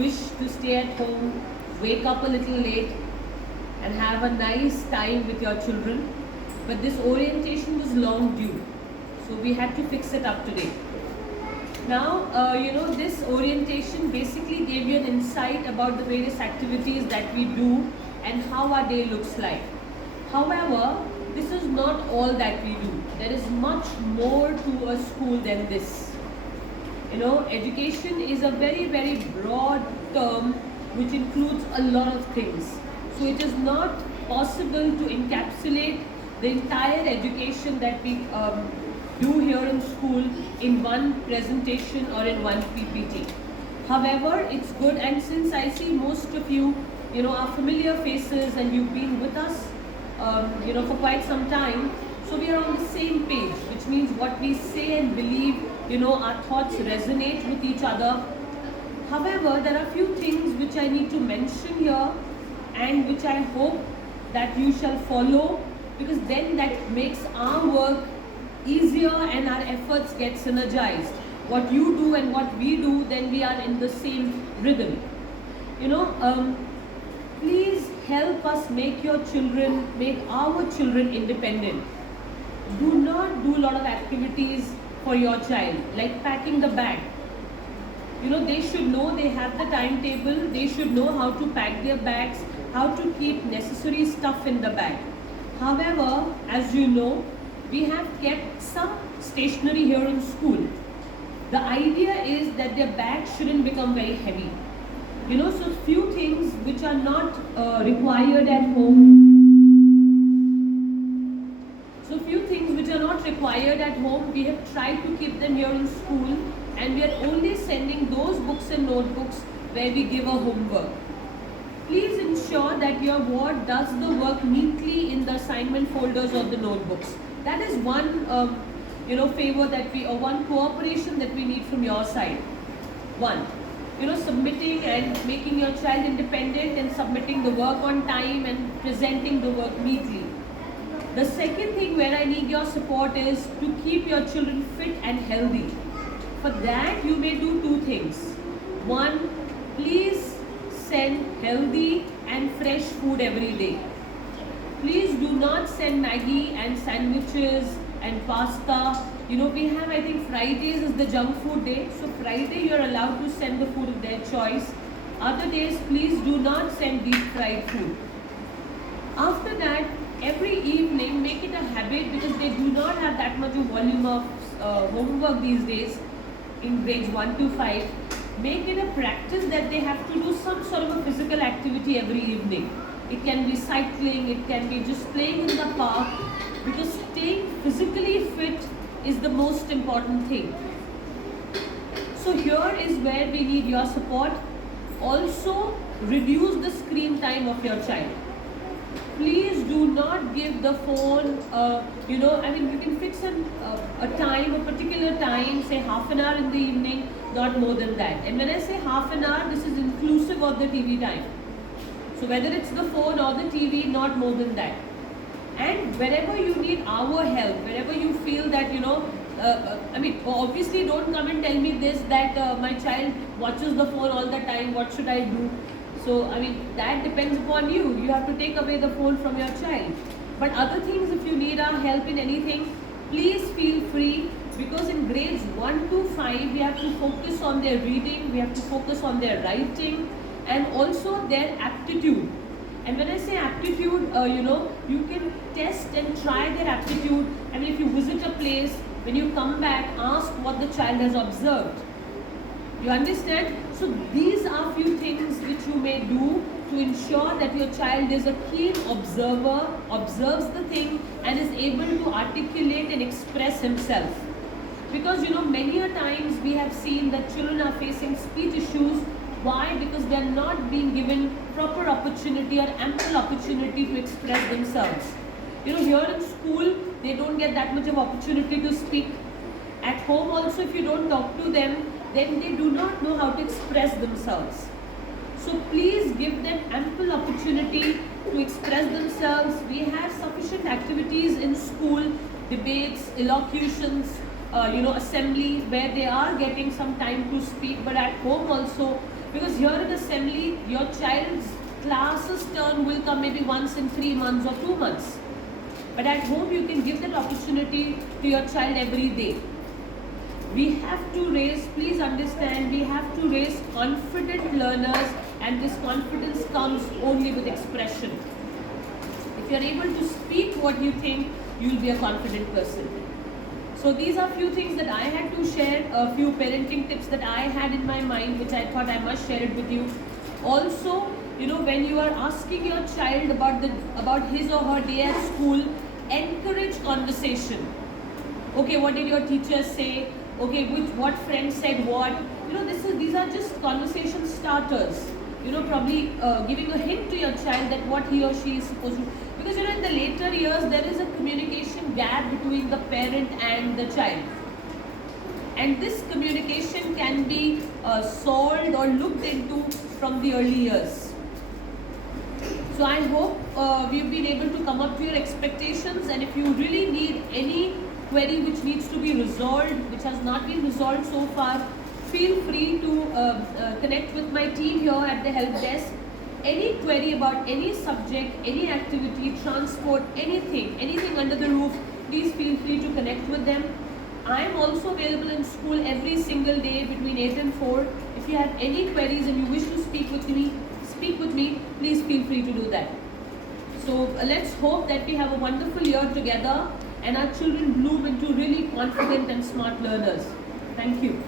wish to stay at home, wake up a little late, and have a nice time with your children. But this orientation was long due, so we had to fix it up today. Now, this orientation basically gave you an insight about the various activities that we do and how our day looks like. However, this is not all that we do. There is much more to a school than this. Education is a very, very broad term which includes a lot of things. So it is not possible to encapsulate the entire education that we do here in school in one presentation or in one PPT. However, it's good, and since I see most of you, are familiar faces and you've been with us, for quite some time, so we are on the same page, which means what we say and believe, our thoughts resonate with each other. However, there are a few things which I need to mention here and which I hope that you shall follow, because then that makes our work easier and our efforts get synergized. What you do and what we do, then we are in the same rhythm. Please help us make our children independent. Do not do a lot of activities for your child, like packing the bag. They should know, they have the timetable, they should know how to pack their bags, how to keep necessary stuff in the bag. However, as you know, we have kept some stationery here in school. The idea is that their bags shouldn't become very heavy. So few things which are not required at home. So few things which are not required at home, we have tried to keep them here in school, and we are only sending those books and notebooks where we give a homework. Please ensure that your ward does the work neatly in the assignment folders of the notebooks. That is one favor that one cooperation that we need from your side. One, submitting and making your child independent and submitting the work on time and presenting the work neatly. The second thing where I need your support is to keep your children fit and healthy. For that, you may do two things. One, please send healthy and fresh food every day. Please do not send Maggi and sandwiches and pasta. We have, I think, Fridays is the junk food day. So Friday you are allowed to send the food of their choice. Other days, please do not send deep fried food. After that, every evening, make it a habit, because they do not have that much of volume of homework these days in grades 1 to 5. Make it a practice that they have to do some sort of a physical activity every evening. It can be cycling, it can be just playing in the park, because staying physically fit is the most important thing. So here is where we need your support. Also, reduce the screen time of your child. Please do not give the phone, you can fix a time, a particular time, say half an hour in the evening, not more than that. And when I say half an hour, this is inclusive of the TV time. So whether it's the phone or the TV, not more than that. And wherever you need our help, wherever you feel that, obviously don't come and tell me this, that my child watches the phone all the time, what should I do? So, that depends upon you. You have to take away the phone from your child. But other things, if you need our help in anything, please feel free, because in grades 1 to 5, we have to focus on their reading, we have to focus on their writing, and also their aptitude. And when I say aptitude, you can test and try their aptitude. If you visit a place, when you come back, ask what the child has observed. You understand? So these are few things which you may do to ensure that your child is a keen observer, observes the thing, and is able to articulate and express himself. Because many a times we have seen that children are facing speech issues. Why? Because they are not being given proper opportunity or ample opportunity to express themselves. Here in school, they don't get that much of opportunity to speak. At home also, if you don't talk to them, then they do not know how to express themselves. So please give them ample opportunity to express themselves. We have sufficient activities in school, debates, elocutions, assembly, where they are getting some time to speak. But at home also, Because here in assembly, your child's classes turn will come maybe once in 3 months or 2 months. But at home, you can give that opportunity to your child every day. We have to raise, please understand, we have to raise confident learners, and this confidence comes only with expression. If you are able to speak what you think, you will be a confident person. So these are few things that I had to share, a few parenting tips that I had in my mind, which I thought I must share it with you. Also, when you are asking your child about his or her day at school, encourage conversation. Okay, what did your teacher say? Okay, what friend said what? These are just conversation starters. Probably giving a hint to your child that what he or she is supposed to. Because in the later years, there is a communication gap between the parent and the child. And this communication can be solved or looked into from the early years. So I hope we've been able to come up to your expectations, and if you really need any query which needs to be resolved, which has not been resolved so far, feel free to connect with my team here at the help desk. Any query about any subject, any activity, transport, anything under the roof, please feel free to connect with them. I am also available in school every single day between 8 and 4. If you have any queries and you wish to speak with me, please feel free to do that. So let's hope that we have a wonderful year together and our children bloom into really confident and smart learners. Thank you.